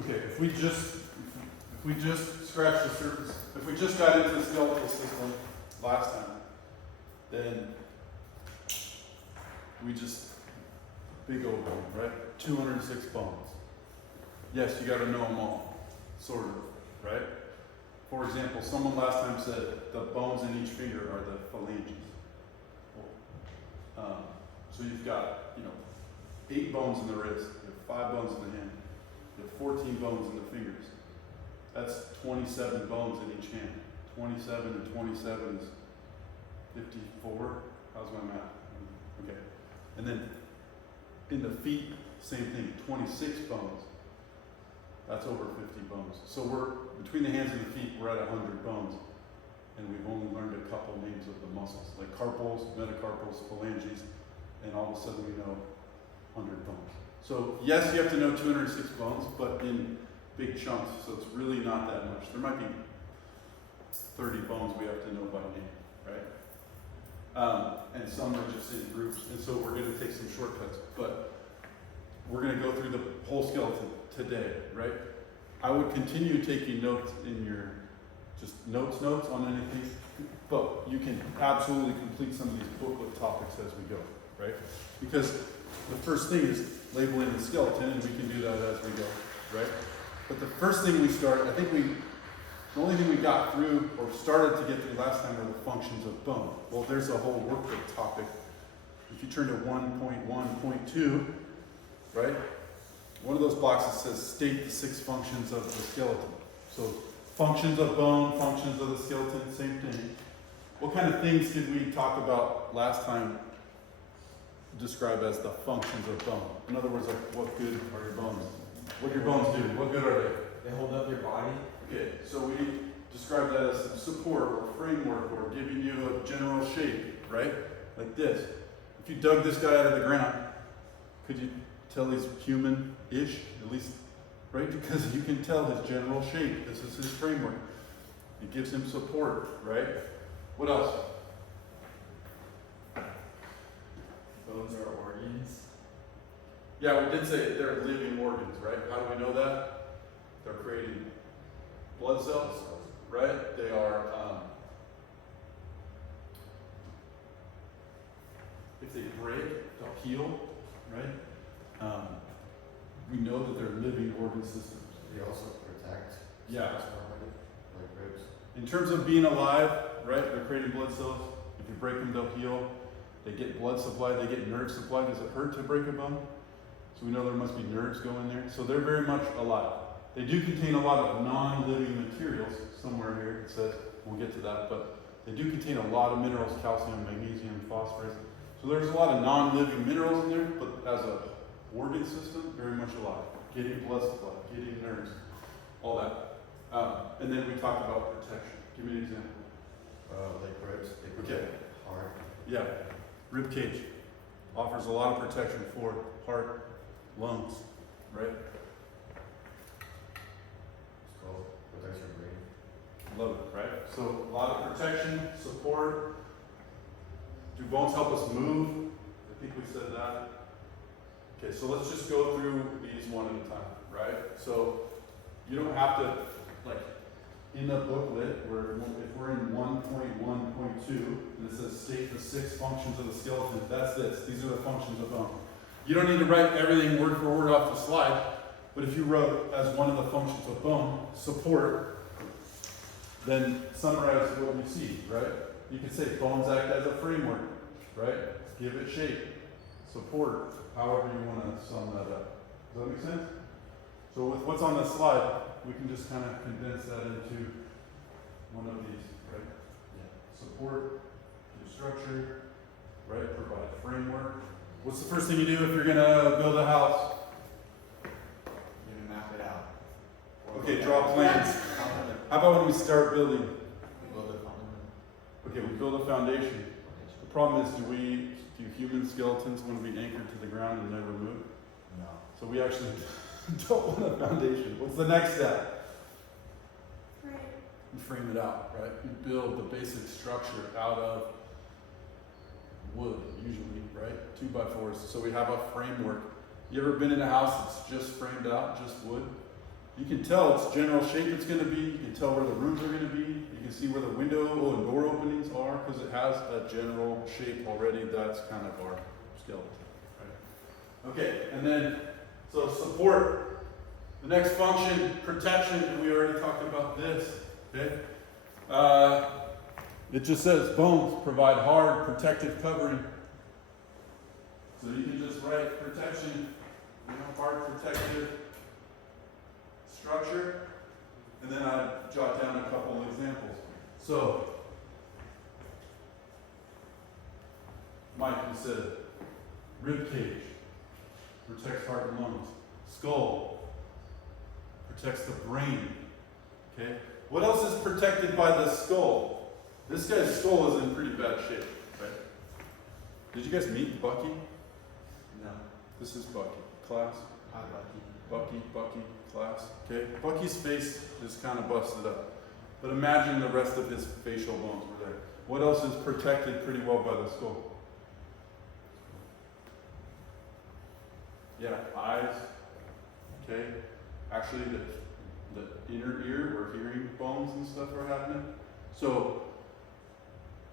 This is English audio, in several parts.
Okay, if we just scratched the surface, if we just got into the skeletal system last time, then we just, big old bone, right? 206 bones. Yes, you gotta know them all, sort of, right? For example, someone last time said the bones in each finger are the phalanges. So you've got, 8 bones in the wrist, you have 5 bones in the hand, you have 14 bones in the fingers. That's 27 bones in each hand. 27 and 27 is 54. How's my math? Okay. And then in the feet, same thing, 26 bones. That's over 50 bones. So we're, between the hands and the feet, we're at 100 bones. And we've only learned a couple names of the muscles, like carpals, metacarpals, phalanges, and all of a sudden we know 100 bones. So yes, you have to know 206 bones, but in big chunks, so it's really not that much. There might be 30 bones we have to know by name, right? And some are just in groups, and so we're going to take some shortcuts, but we're going to go through the whole skeleton today, right? I would continue taking notes in your, just notes on anything, but you can absolutely complete some of these booklet topics as we go, right? Because the first thing is labeling the skeleton, and we can do that as we go, right? But the first thing we start, I think the only thing we got through or started to get through last time were the functions of bone. Well, there's a whole workbook topic. If you turn to 1.1.2, right? One of those boxes says state the 6 functions of the skeleton. So functions of bone, functions of the skeleton, same thing. What kind of things did we talk about last time describe as the functions of bone? In other words, like what good are your bones? What do your bones do? What good are they? They hold up your body. Okay, so we describe that as some support or framework or giving you a general shape, right? Like this. If you dug this guy out of the ground, could you tell he's human-ish, at least, right? Because you can tell his general shape. This is his framework. It gives him support, right? What else? Bones are organs. Yeah, we did say they're living organs, right? How do we know that? They're creating blood cells, right? They are, if they break, they'll heal, right? We know that they're living organ systems. They also protect. Yeah. Like ribs. In terms of being alive, right? They're creating blood cells. If you break them, they'll heal. They get blood supply, they get nerve supply. Does it hurt to break a bone? So we know there must be nerves going there. So they're very much alive. They do contain a lot of non-living materials. Somewhere here it says, we'll get to that, but they do contain a lot of minerals, calcium, magnesium, phosphorus. So there's a lot of non-living minerals in there, but as a organ system, very much alive. Getting blood supply, getting nerves, all that. And then we talked about protection. Give me an example. Like ribs. They protect heart. Yeah, rib cage offers a lot of protection for heart, lungs, right? Skull protects your brain. Love it, right? So a lot of protection, support. Do bones help us move? I think we said that. Okay, so let's just go through these one at a time, right? So you don't have to, like, in the booklet, if we're in 1.1.2, and it says state the 6 functions of the skeleton, that's this. These are the functions of bone. You don't need to write everything word for word off the slide, but if you wrote as one of the functions of bone, support, then summarize what you see, right? You could say bones act as a framework, right? Give it shape, support, however you want to sum that up. Does that make sense? So with what's on the slide, we can just kind of condense that into one of these, right? Yeah. Support, give structure, right? Provide framework. What's the first thing you do if you're gonna build a house? You're gonna map it out. Okay, draw plans. How about when we start building? We build a foundation. Okay, we build a foundation. The problem is, do human skeletons want to be anchored to the ground and never move? No. So we actually don't want a foundation. What's the next step? We frame it out, right? We build the basic structure out of wood, usually, right? 2x4s. So we have a framework. You ever been in a house that's just framed out, just wood? You can tell its general shape it's going to be. You can tell where the rooms are going to be. You can see where the window and door openings are because it has a general shape already. That's kind of our skeleton. Right? Okay, and then, so support. The next function, protection, and we already talked about this. Okay? It just says bones provide hard protective covering. So you can just write protection, hard protective structure, and then I jot down a couple of examples. So, Mike, you said rib cage protects heart and lungs. Skull protects the brain. Okay. What else is protected by the skull? This guy's skull is in pretty bad shape, right? Did you guys meet Bucky? No. This is Bucky. Class. Hi, Bucky. Bucky, class. Okay. Bucky's face is kind of busted up. But imagine the rest of his facial bones were there. What else is protected pretty well by the skull? Yeah, eyes. Okay. Actually, the inner ear where hearing bones and stuff are happening. So,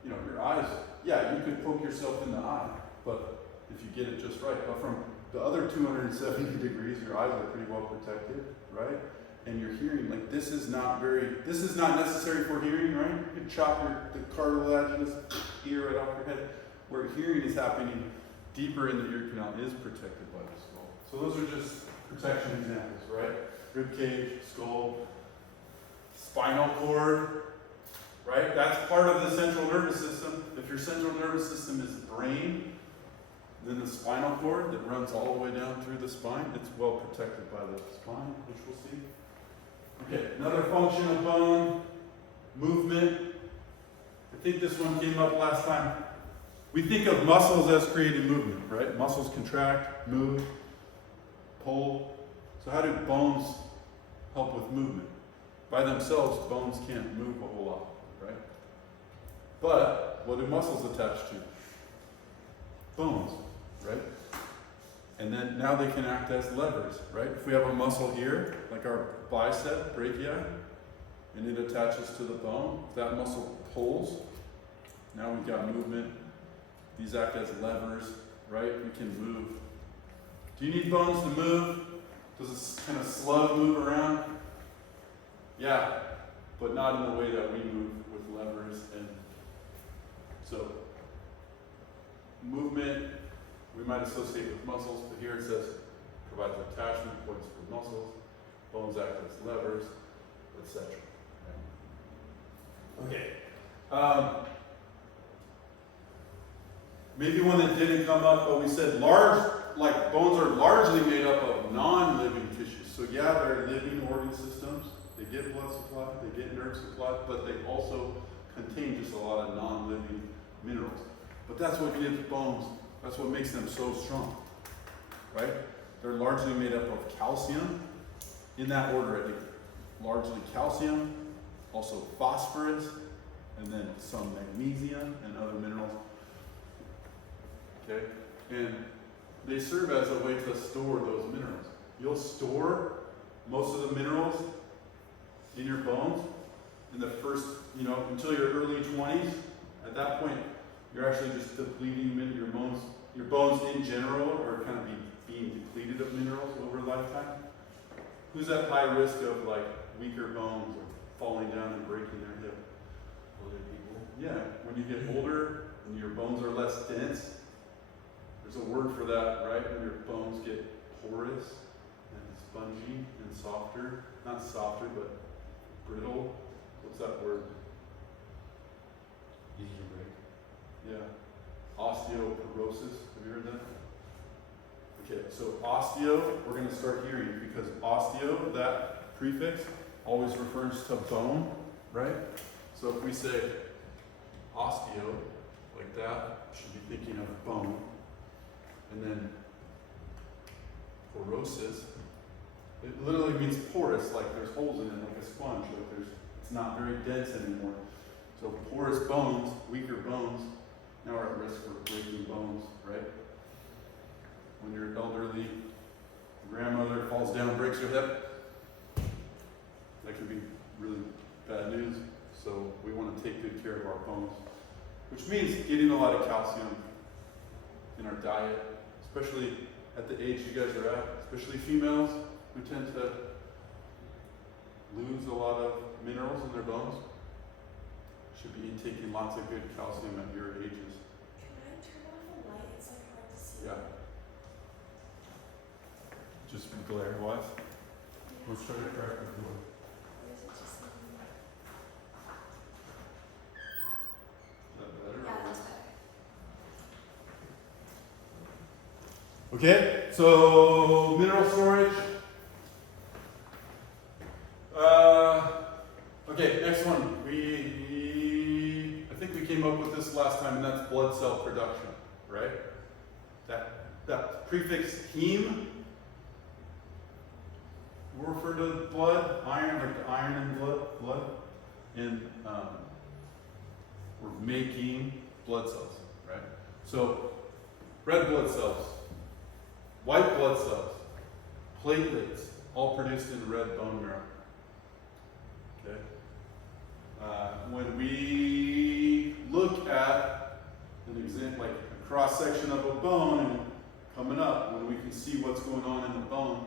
your eyes, yeah, you could poke yourself in the eye, but if you get it just right. But from the other 270 degrees, your eyes are pretty well protected, right? And your hearing, this is not necessary for hearing, right? You could chop the cartilaginous ear right off your head. Where hearing is happening deeper in the ear canal is protected by the skull. So those are just protection examples, right? Rib cage, skull, spinal cord, right? That's part of the central nervous system. If your central nervous system is brain, then the spinal cord that runs all the way down through the spine, it's well protected by the spine, which we'll see. Okay, another function of bone, movement. I think this one came up last time. We think of muscles as creating movement, right? Muscles contract, move, pull. So how do bones help with movement? By themselves, bones can't move a whole lot, right? But what do muscles attach to? Bones, right? And then now they can act as levers, right? If we have a muscle here, like our bicep, brachii, and it attaches to the bone, if that muscle pulls, now we've got movement. These act as levers, right? We can move. Do you need bones to move? Does this kind of slug move around? Yeah, but not in the way that we move with levers. And so, movement we might associate with muscles, but here it says provides attachment points for muscles, bones act as levers, etc. Okay. Maybe one that didn't come up, but we said bones are largely made up of non-living tissues. So yeah, they're living organ systems. They get blood supply, they get nerve supply, but they also contain just a lot of non-living minerals. But that's what gives bones, that's what makes them so strong, right? They're largely made up of calcium, in that order I think. Largely calcium, also phosphorus, and then some magnesium and other minerals. Okay, and they serve as a way to store those minerals. You'll store most of the minerals in your bones in the first, until your early 20s. At that point, you're actually just depleting your bones in general are kind of being depleted of minerals over a lifetime. Who's at high risk of weaker bones or falling down and breaking their hip? Older people. Yeah, when you get older and your bones are less dense, there's a word for that, right? When your bones get porous and spongy and softer. Not softer, but brittle. What's that word? Easy to break. Yeah. Osteoporosis. Have you heard that? Okay, so osteo, we're going to start hearing because osteo, that prefix, always refers to bone, right? So if we say osteo, like that, you should be thinking of bone. And then porosis, it literally means porous, like there's holes in it, like a sponge, it's not very dense anymore. So porous bones, weaker bones, now are at risk for breaking bones, right? When your elderly grandmother falls down and breaks her hip, bad news. So we want to take good care of our bones, which means getting a lot of calcium in our diet, especially at the age you guys are at, especially females who tend to lose a lot of minerals in their bones. Should be taking lots of good calcium at your ages. Can I turn off the light? It's like hard to see. Yeah. Just glare wise. Yeah. Let's try to crack the door. Or is it just me? Is that better? Yeah, that's better. Okay, so mineral storage. Okay, next one. I think we came up with this last time, and that's blood cell production, right? That prefix heme will refer to blood, iron, like the iron in blood, and we're making blood cells, right? So red blood cells, white blood cells, platelets, all produced in red bone marrow. Okay. When we look at an example, like a cross section of a bone and coming up, when we can see what's going on in the bone,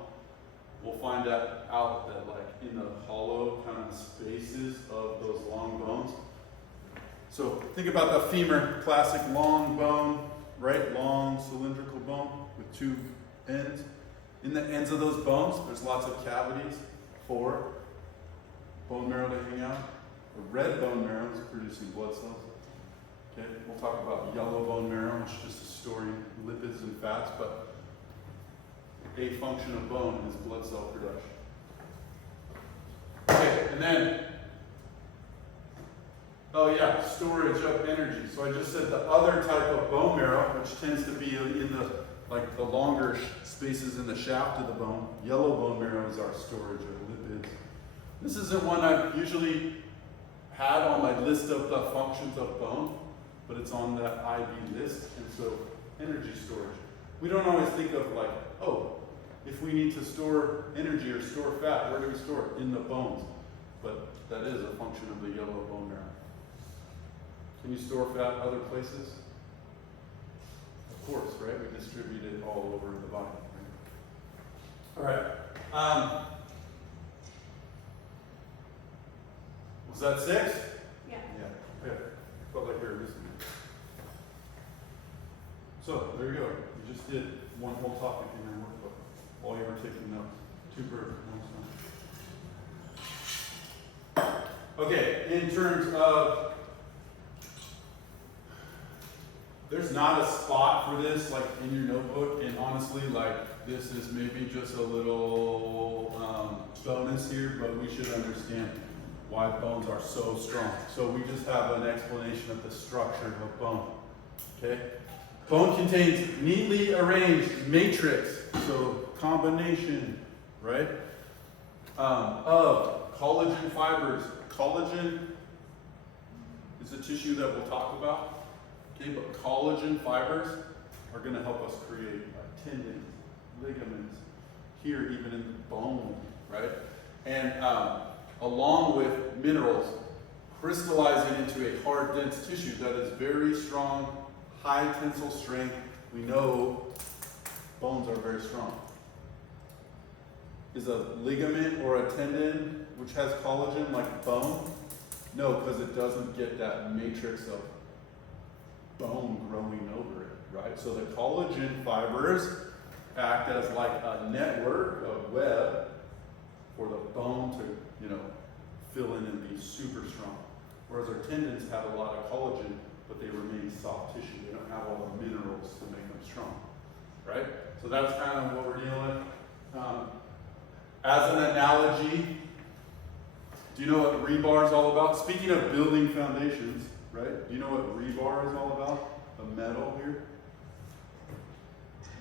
we'll find out that like in the hollow kind of spaces of those long bones. So think about the femur, classic long bone, right? Long cylindrical bone with two ends. In the ends of those bones, there's lots of cavities for bone marrow to hang out. The red bone marrow is producing blood cells. Okay, we'll talk about yellow bone marrow, which is just storing lipids and fats, but a function of bone is blood cell production. Okay, and then, oh yeah, storage of energy. So I just said the other type of bone marrow, which tends to be in the longer spaces in the shaft of the bone. Yellow bone marrow is our storage of lipids. This isn't one I've usually had on my list of the functions of bone, but it's on that IB list, and so energy storage. We don't always think of like, oh, if we need to store energy or store fat, where do we store it? In the bones. But that is a function of the yellow bone marrow. Can you store fat other places? Of course, right? We distribute it all over the body. Right? All right. Was that 6? Yeah. Yeah. Okay. Felt like we were missing it. So there you go. You just did one whole topic in your workbook while you were taking notes. 2 birds, 1 stone. Okay. In terms of, there's not a spot for this like in your notebook, and honestly, like this is maybe just a little bonus here, but we should understand why bones are so strong. So we just have an explanation of the structure of bone. Okay? Bone contains neatly arranged matrix, so combination, right? Of collagen fibers. Collagen is a tissue that we'll talk about. Okay, but collagen fibers are going to help us create tendons, ligaments, here even in the bone, right? And along with minerals, crystallize it into a hard, dense tissue that is very strong, high tensile strength. We know bones are very strong. Is a ligament or a tendon which has collagen like bone? No, because it doesn't get that matrix of bone growing over it, right? So the collagen fibers act as like a network, a web, for the bone to, fill in and be super strong. Whereas our tendons have a lot of collagen, but they remain soft tissue. They don't have all the minerals to make them strong, right? So that's kind of what we're dealing with. As an analogy, do you know what rebar is all about? Speaking of building foundations, right? Do you know what rebar is all about? The metal here?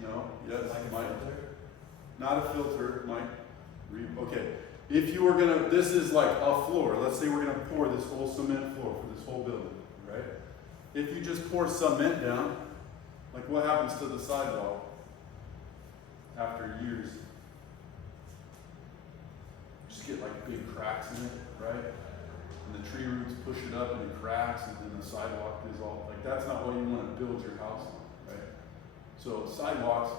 No? Yes? Like a Mike? filter? Not a filter, Mike. Okay. If you were gonna, this is like a floor. Let's say we're gonna pour this whole cement floor for this whole building, right? If you just pour cement down, like what happens to the sidewall after years? Just get like big cracks in it, right? and the tree roots push it up and it cracks, and then the sidewalk is all, like, that's not what you want to build your house on, right? So sidewalks,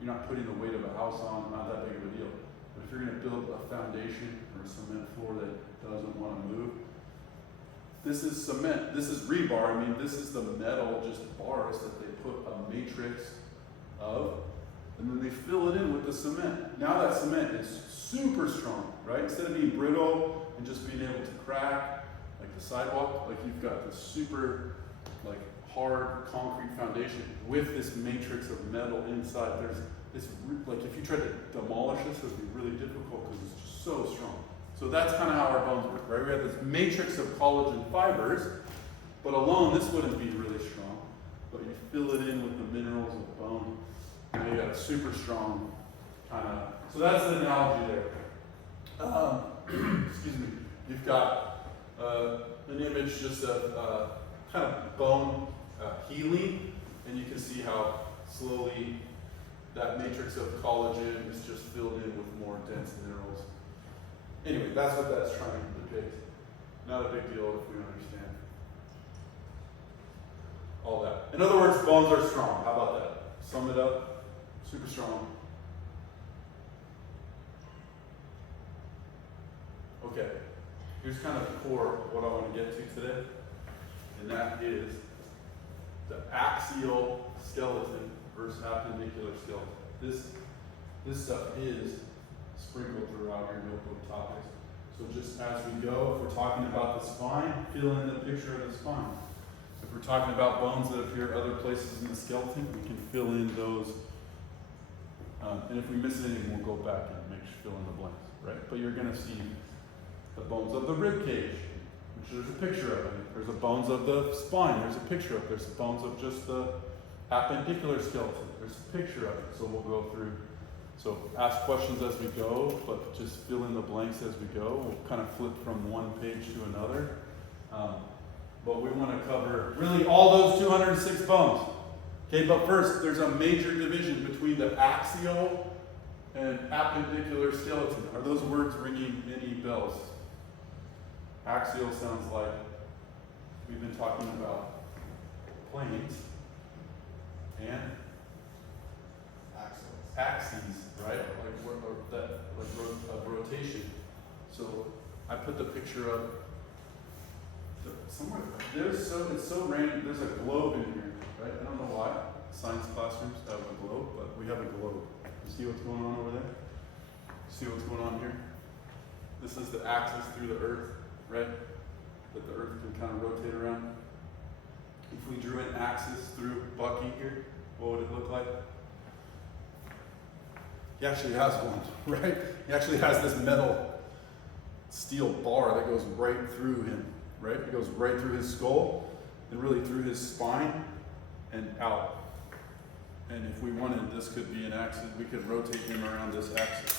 you're not putting the weight of a house on, not that big of a deal. But if you're gonna build a foundation or a cement floor that doesn't wanna move, this is cement, this is rebar, I mean, this is the metal, just bars that they put a matrix of, and then they fill it in with the cement. Now that cement is super strong, right? Instead of being brittle and just being able to crack, like the sidewalk, like you've got this super, like, hard concrete foundation with this matrix of metal inside. There's this, like, if you try to demolish this, it would be really difficult because it's just so strong. So that's kind of how our bones work, right? We have this matrix of collagen fibers, but alone this wouldn't be really strong. But you fill it in with the minerals of bone, and you got a super strong kind of. So that's the analogy there. Excuse me. You've got an image just of kind of bone healing, and you can see how slowly that matrix of collagen is just filled in with more dense minerals. Anyway, that's what that's trying to depict. Not a big deal if we understand all that. In other words, bones are strong. How about that? Sum it up. Super strong. Okay, here's kind of the core of what I want to get to today, and that is the axial skeleton versus appendicular skeleton. This stuff is sprinkled throughout your notebook topics. So just as we go, if we're talking about the spine, fill in the picture of the spine. If we're talking about bones that appear other places in the skeleton, we can fill in those. And if we miss anything, we'll go back and fill in the blanks, right? But you're going to see the bones of the rib cage, which there's a picture of it. There's the bones of the spine. There's a picture of it. There's the bones of just the appendicular skeleton. There's a picture of it. So we'll go through. So ask questions as we go, but just fill in the blanks as we go. We'll kind of flip from one page to another. But we want to cover really all those 206 bones. Okay, but first, there's a major division between the axial and appendicular skeleton. Are those words ringing any bells? Axial sounds like we've been talking about planes and axes, right? Like rotation. So I put the picture up somewhere. It's so random. There's a globe in here, right? I don't know why. Science classrooms have a globe, but we have a globe. You see what's going on over there? See what's going on here? This is the axis through the earth, right? That the earth can kind of rotate around. If we drew an axis through Bucky here, what would it look like? He actually has one, right? He actually has this metal steel bar that goes right through him, right? It goes right through his skull and really through his spine and out. And if we wanted, this could be an axis. We could rotate him around this axis.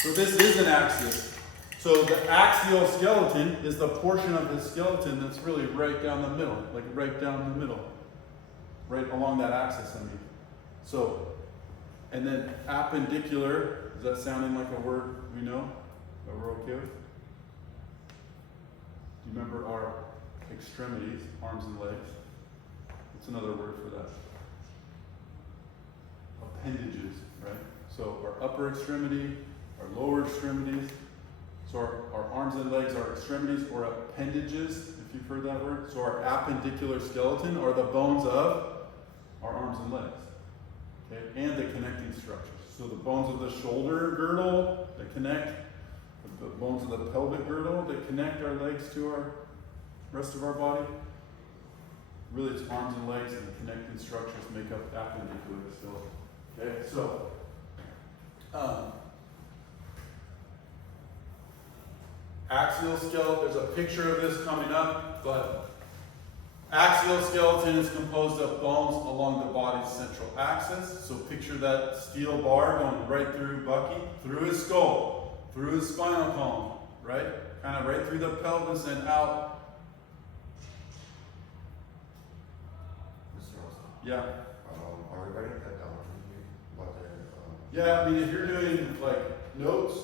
So this is an axis. So the axial skeleton is the portion of his skeleton that's really right down the middle, like right down the middle, right along that axis, I mean. So, and then appendicular, is that sounding like a word we know, that we're okay with? Do you remember our extremities, arms and legs? What's another word for that? Appendages, right? So our upper extremity, our lower extremities. So our arms and legs are extremities or appendages, if you've heard that word. So our appendicular skeleton are the bones of our arms and legs. Okay? And the connecting structures. So the bones of the shoulder girdle that connect, the bones of the pelvic girdle that connect our legs to our rest of our body. Really, it's arms and legs and the connecting structures make up appendicular skeleton. Okay, so axial skeleton, there's a picture of this coming up, but axial skeleton is composed of bones along the body's central axis. So picture that steel bar going right through Bucky, through his skull, through his spinal column, right? Kind of right through the pelvis and out. Yeah. Are we writing that down? What Yeah, I mean, if you're doing like notes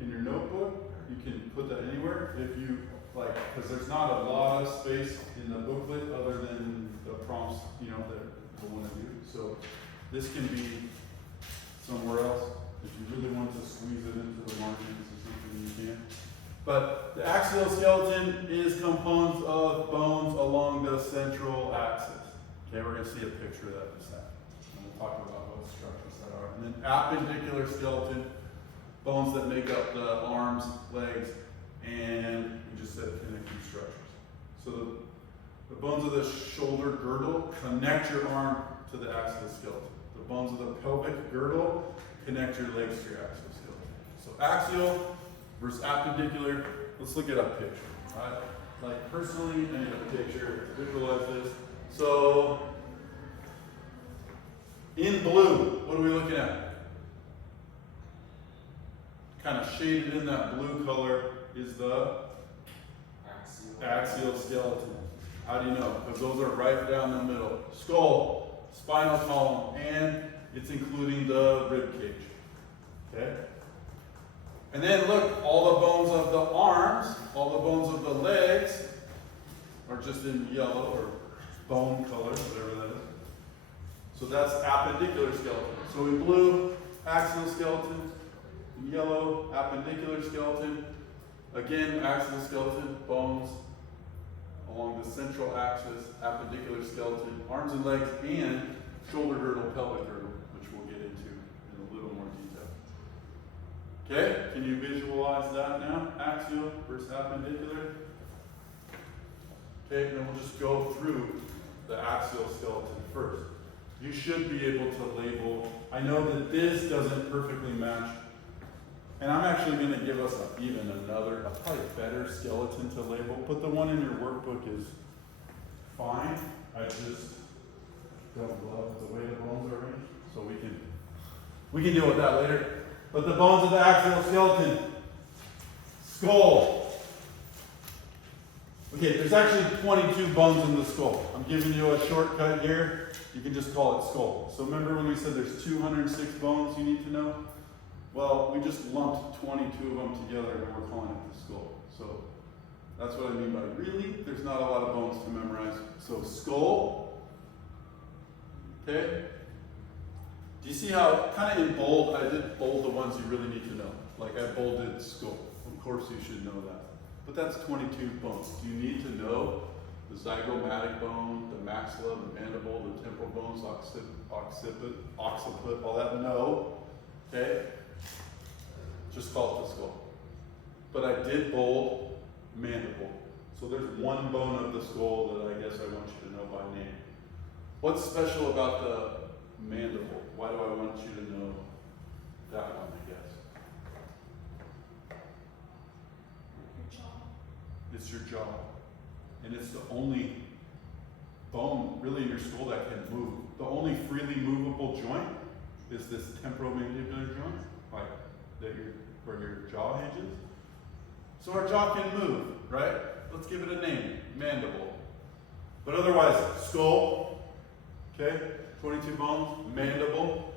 in your notebook, you can put that anywhere. If you like, because there's not a lot of space in the booklet other than the prompts, you know, that we'll want to do. So this can be somewhere else. If you really want to squeeze it into the margins or something, you can. But the axial skeleton is composed of bones along the central axis. Okay, we're going to see a picture of that in a second. And we'll talk about what structures that are. And then appendicular skeleton, bones that make up the arms, legs, and we just said connecting structures. So the bones of the shoulder girdle connect your arm to the axial skeleton. The bones of the pelvic girdle connect your legs to your axial skeleton. So axial versus appendicular. Let's look at a picture. Right? Like personally, I need a picture to visualize this. So in blue, what are we looking at? Kind of shaded in that blue color is the axial skeleton. How do you know? Because those are right down the middle. Skull, spinal column, and it's including the rib cage. Okay? And then look, all the bones of the arms, all the bones of the legs are just in yellow or bone color, whatever that is. So that's appendicular skeleton. So in blue, axial skeleton. In yellow, appendicular skeleton. Again, axial skeleton, bones along the central axis, appendicular skeleton, arms and legs, and shoulder girdle, pelvic girdle, which we'll get into in a little more detail. Okay, can you visualize that now? Axial versus appendicular. Okay, then we'll just go through the axial skeleton first. You should be able to label. I know that this doesn't perfectly match, and I'm actually going to give us even another, a probably better skeleton to label, but the one in your workbook is fine. I just don't love the way the bones are arranged, so we can deal with that later. But the bones of the axial skeleton, skull. Okay, there's actually 22 bones in the skull. I'm giving you a shortcut here. You can just call it skull. So remember when we said there's 206 bones you need to know? Well, we just lumped 22 of them together and we're calling it the skull. So that's what I mean by really, there's not a lot of bones to memorize. So skull, okay? Do you see how, kind of in bold, I did bold the ones you really need to know. Like I bolded skull. Of course you should know that. But that's 22 bones. Do you need to know the zygomatic bone, the maxilla, the mandible, the temporal bones, occiput, all that? No. Okay? Just call it the skull. But I did bold mandible. So there's one bone of the skull that I guess I want you to know by name. What's special about the mandible? Why do I want you to know that one, I guess? Your jaw. It's your jaw. And it's the only bone really in your skull that can move. The only freely movable joint is this temporomandibular joint, like where your jaw hinges. So our jaw can move, right? Let's give it a name, mandible. But otherwise, skull, okay, 22 bones, mandible,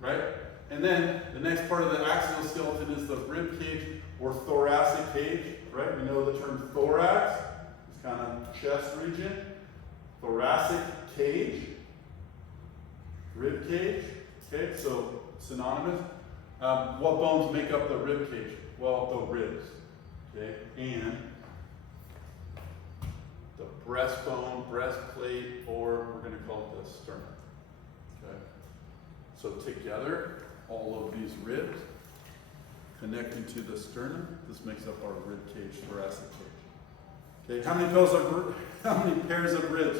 right? And then the next part of the axial skeleton is the rib cage or thoracic cage, right? We know the term thorax is kind of chest region. Thoracic cage, rib cage, okay, so synonymous. What bones make up the rib cage? Well, the ribs, okay, and the breastbone, breastplate, or we're going to call it the sternum, okay? So together, all of these ribs connecting to the sternum, this makes up our rib cage, thoracic cage. Okay, how many pairs of ribs? How many pairs of ribs?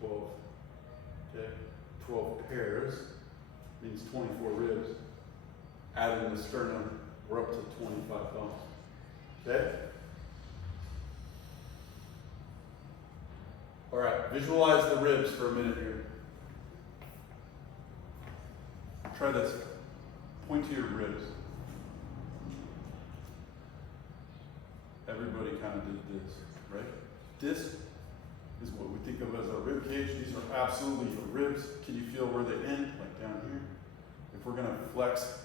12. Okay, 12 pairs means 24 ribs. Add in the sternum, we're up to 25 bones. Okay? All right, visualize the ribs for a minute here. Try this. Point to your ribs. Everybody kind of did this, right? This is what we think of as our rib cage. These are absolutely your ribs. Can you feel where they end, like down here? If we're gonna flex,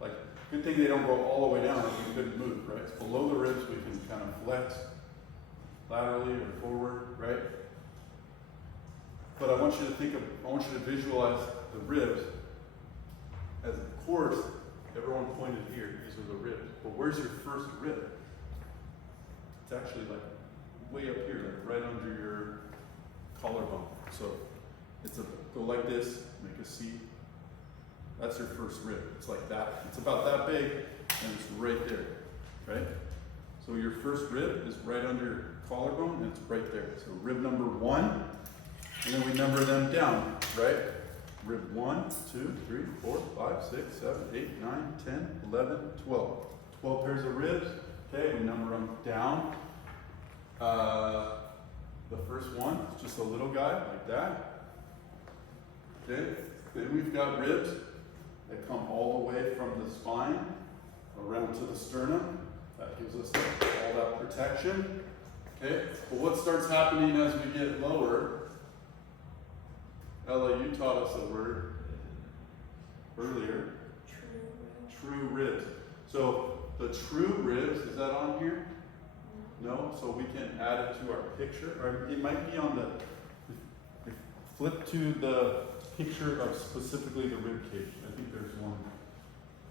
like, good thing they don't go all the way down or we couldn't move, right? It's below the ribs, we can kind of flex laterally or forward, right? But I want you to visualize the ribs as, of course, everyone pointed here, these are the ribs. But where's your first rib? It's actually like way up here, like right under your collarbone. So go like this, make a C. That's your first rib. It's like that. It's about that big, and it's right there, right? So your first rib is right under your collarbone, and it's right there. So rib number 1, and then we number them down, right? Rib 1, 2, 3, 4, 5, 6, 7, 8, 9, 10, 11, 12. 12 pairs of ribs. Okay, we number them down. The first one is just a little guy like that. Okay, then we've got ribs that come all the way from the spine around to the sternum. That gives us all that protection. Okay, but what starts happening as we get lower? Ella, you taught us a word earlier. True ribs. So the true ribs, is that on here? No? So we can add it to our picture. Or it might be on the, flip to the picture of specifically the rib cage. I think there's one.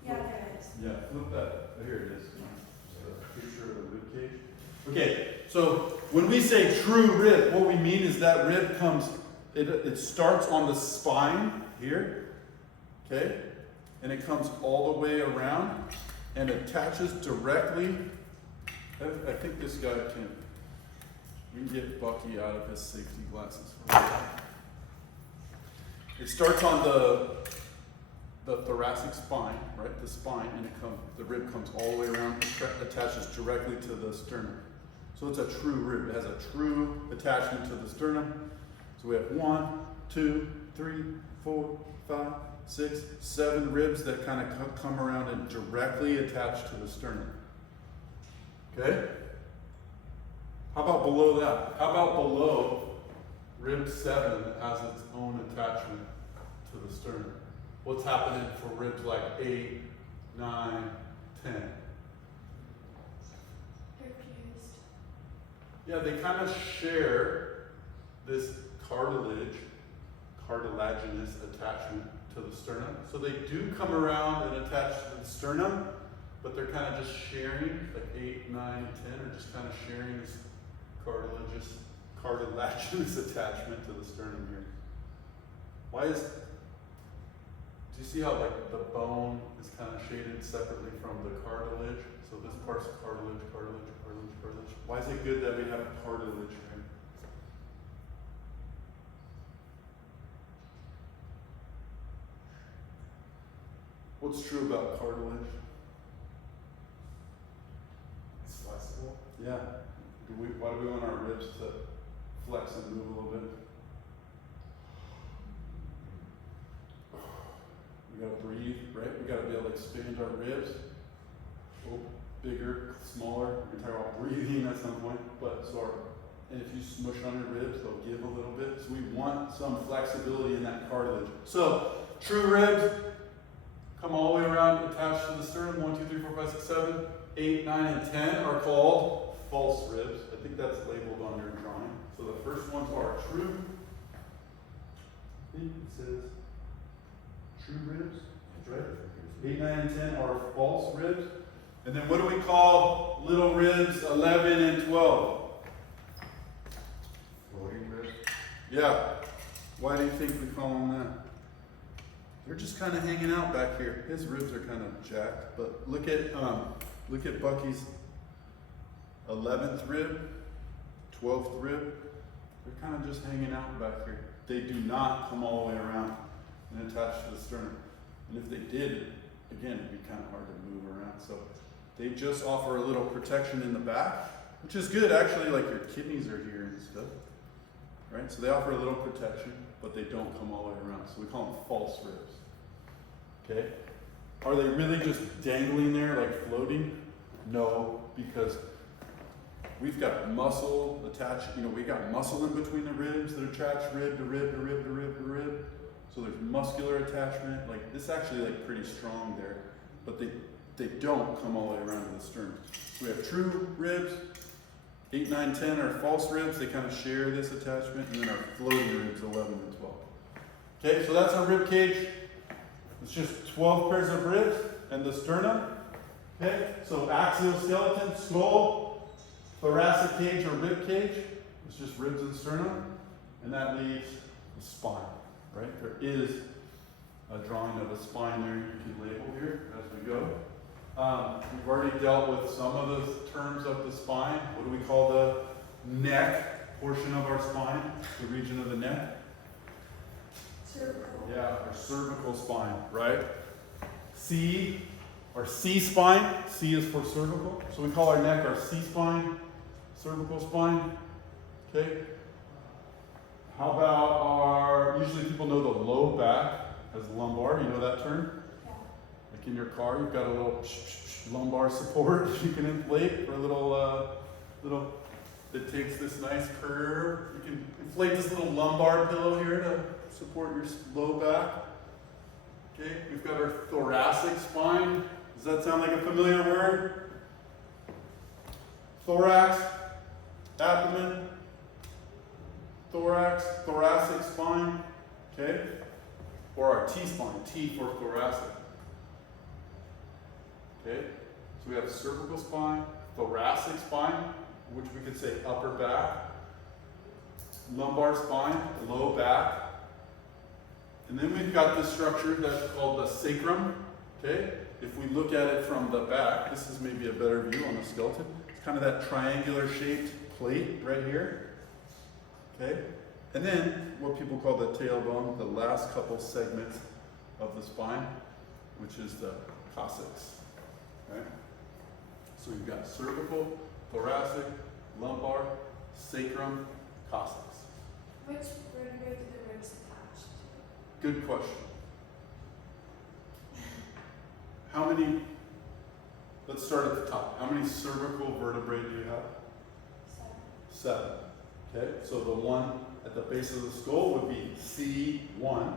Yeah, there is. Yeah, flip that. Here it is. The picture of the rib cage. Okay, so when we say true rib, what we mean is that rib comes, it starts on the spine here, okay? And it comes all the way around and attaches directly. I think this guy we can get Bucky out of his safety glasses. It starts on the thoracic spine, right? The spine, and the rib comes all the way around, attaches directly to the sternum. So it's a true rib. It has a true attachment to the sternum. So we have 1, 2, 3, 4, 5, 6, 7 ribs that kind of come around and directly attach to the sternum. Okay? How about below that? How about below rib 7 that has its own attachment to the sternum? What's happening for ribs like 8, 9, 10? They're fused. Yeah, they kind of share this cartilaginous attachment to the sternum. So they do come around and attach to the sternum, but they're kind of just sharing, like 8, 9, 10 are just kind of sharing this cartilaginous attachment to the sternum here. Do you see how like the bone is kind of shaded separately from the cartilage? So this part's cartilage. Why is it good that we have cartilage here? What's true about cartilage? It's flexible. Yeah. Why do we want our ribs to flex and move a little bit? We gotta breathe, right? We gotta be able to expand our ribs. Oh, bigger, smaller. We're gonna talk about breathing at some point, and if you smush on your ribs, they'll give a little bit. So we want some flexibility in that cartilage. So, true ribs come all the way around, attached to the sternum. 1, 2, 3, 4, 5, 6, 7, 8, 9, and 10 are called false ribs. I think that's labeled on your drawing. So the first ones are true. I think it says true ribs, right? 8, 9, and 10 are false ribs. And then what do we call little ribs 11 and 12? Floating ribs. Yeah. Why do you think we call them that? They're just kind of hanging out back here. His ribs are kind of jacked, but look at Bucky's 11th rib, 12th rib. They're kind of just hanging out back here. They do not come all the way around and attach to the sternum. And if they did, again, it'd be kind of hard to move around. So they just offer a little protection in the back, which is good actually, like your kidneys are here and stuff, right? So they offer a little protection, but they don't come all the way around. So we call them false ribs, okay? Are they really just dangling there, like floating? No, because we've got muscle attached, we got muscle in between the ribs that attach rib to rib to rib to rib to rib. So there's muscular attachment. Like this actually like pretty strong there, but they don't come all the way around to the sternum. So we have true ribs, 8, 9, 10 are false ribs. They kind of share this attachment, and then our floating ribs, 11 and 12. Okay, so that's our rib cage. It's just 12 pairs of ribs and the sternum. Okay, so axial skeleton, skull, thoracic cage or rib cage. It's just ribs and sternum, and that leaves the spine. Right, there is a drawing of a spine there you can label here as we go. We've already dealt with some of the terms of the spine. What do we call the neck portion of our spine? The region of the neck? Cervical. Yeah, our cervical spine, right? C, or C spine. C is for cervical. So we call our neck our C spine, cervical spine. Okay? How about usually people know the low back as lumbar. You know that term? Yeah. Like in your car, you've got a little lumbar support you can inflate for a little, it takes this nice curve. You can inflate this little lumbar pillow here to support your low back. Okay, we've got our thoracic spine. Does that sound like a familiar word? Thorax, abdomen, thorax, thoracic spine. Okay, or our T-spine, T for thoracic. Okay, so we have cervical spine, thoracic spine, which we could say upper back, lumbar spine, low back, and then we've got this structure that's called the sacrum. Okay, if we look at it from the back, this is maybe a better view on the skeleton. It's kind of that triangular shaped plate right here. Okay, and then what people call the tailbone, the last couple segments of the spine, which is the coccyx. Okay? So you've got cervical, thoracic, lumbar, sacrum, coccyx. Which vertebrae do the ribs attach to? Good question. How many, let's start at the top. How many cervical vertebrae do you have? 7. 7. Okay, so the one at the base of the skull would be C1.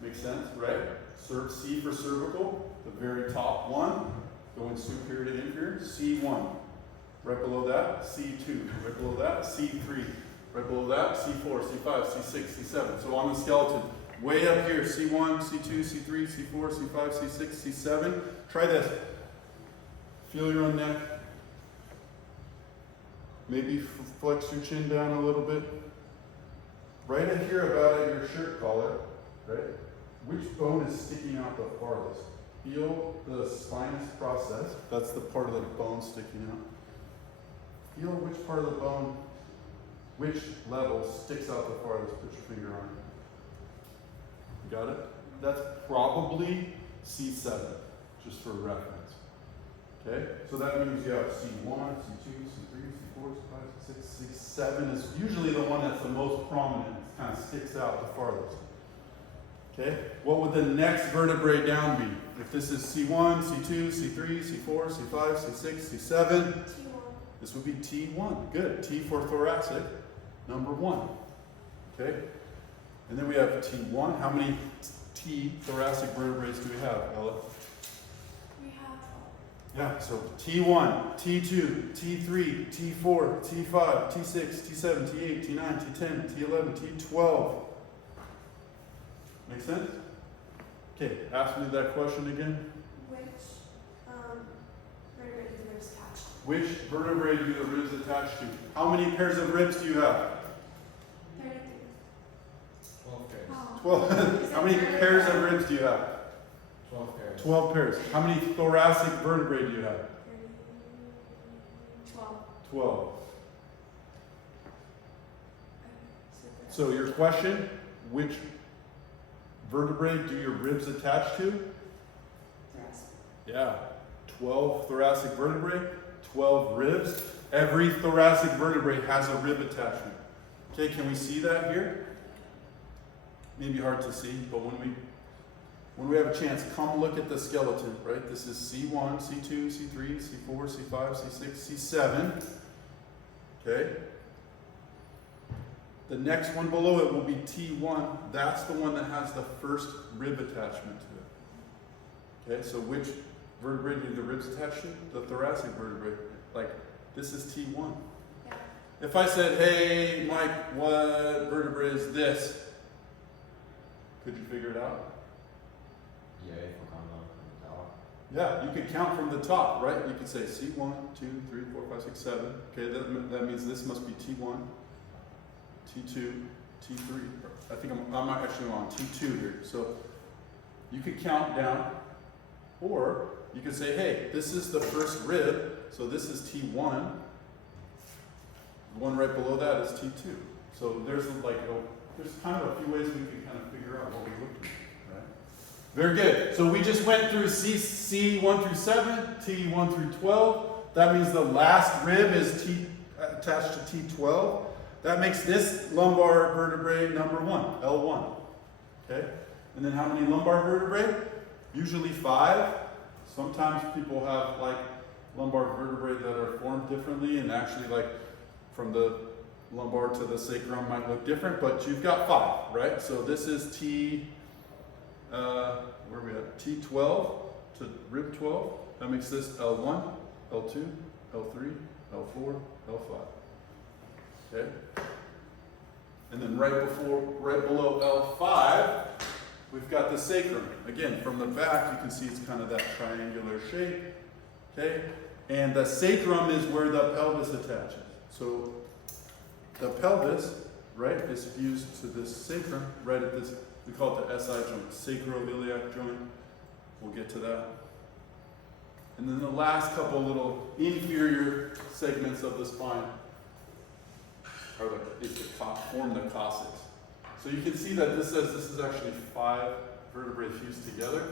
Makes sense, right? C for cervical, the very top one, going superior to inferior, C1. Right below that, C2. Right below that, C3. Right below that, C4, C5, C6, C7. So on the skeleton, way up here, C1, C2, C3, C4, C5, C6, C7. Try this. Feel your own neck. Maybe flex your chin down a little bit. Right in here about at your shirt collar, right? Which bone is sticking out the farthest? Feel the spinous process. That's the part of the bone sticking out. Feel which part of the bone, which level sticks out the farthest. Put your finger on it. Got it? That's probably C7, just for reference. Okay? So that means you have C1, C2, C3, C4, C5, C6, C7 is usually the one that's the most prominent. It kind of sticks out the farthest. Okay? What would the next vertebrae down be? If this is C1, C2, C3, C4, C5, C6, C7, T1. this would be T1. Good. T for thoracic, number 1. Okay? And then we have T1. How many T thoracic vertebrae do we have, Ella? We have Yeah, so T1, T2, T3, T4, T5, T6, T7, T8, T9, T10, T11, T12. Make sense? Okay, ask me that question again. which vertebrae do the ribs attach to? Which vertebrae do the ribs attach to? How many pairs of ribs do you have? 33. 12 pairs. Oh. 12. How many pairs of ribs do you have? 12 pairs. 12 pairs. How many thoracic vertebrae do you have? 12. 12. Okay. So your question, which vertebrae do your ribs attach to? Thoracic. Yeah, 12 thoracic vertebrae, 12 ribs. Every thoracic vertebrae has a rib attachment. Okay, can we see that here? Maybe hard to see, but when we when we have a chance, come look at the skeleton, right? This is C1, C2, C3, C4, C5, C6, C7. Okay? The next one below it will be T1. That's the one that has the first rib attachment to it. Okay, so which vertebrae do the ribs attach to? The thoracic vertebrae. Like, this is T1. Yeah. If I said, hey, Mike, what vertebrae is this? Could you figure it out? Yeah, if we're coming up from the top. Yeah, you could count from the top, right? You could say C1, 2, 3, 4, 5, 6, 7. Okay, that means this must be T1, T2, T3. I think I'm actually on T2 here. So you could count down, or you could say, hey, this is the first rib, so this is T1. The one right below that is T2. So there's there's kind of a few ways we can kind of figure out what we look at. Very good. So we just went through C1 through 7, T1 through 12. That means the last rib is attached to T12. That makes this lumbar vertebrae number 1, L1. Okay? And then how many lumbar vertebrae? Usually 5. Sometimes people have like lumbar vertebrae that are formed differently, and actually like from the lumbar to the sacrum might look different, but you've got 5, right? So this is where are we at? T12 to rib 12. That makes this L1, L2, L3, L4, L5. Okay? And then right below L5, we've got the sacrum. Again, from the back, you can see it's kind of that triangular shape. Okay? And the sacrum is where the pelvis attaches. So the pelvis, right, is fused to this sacrum right at this. We call it the SI joint, sacroiliac joint. We'll get to that. And then the last couple little inferior segments of the spine form the coccyx. So you can see that this says this is actually 5 vertebrae fused together,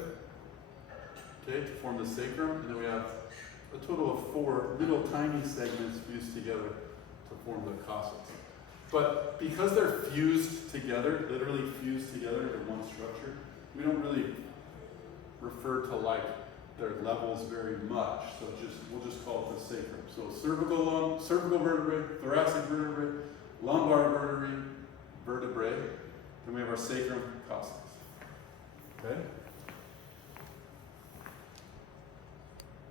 okay, to form the sacrum. And then we have a total of 4 little tiny segments fused together to form the coccyx. But because they're fused together, literally fused together into one structure, we don't really refer to like their levels very much. So we'll just call it the sacrum. So cervical vertebrae, thoracic vertebrae, lumbar vertebrae. Then we have our sacrum coccyx. Okay?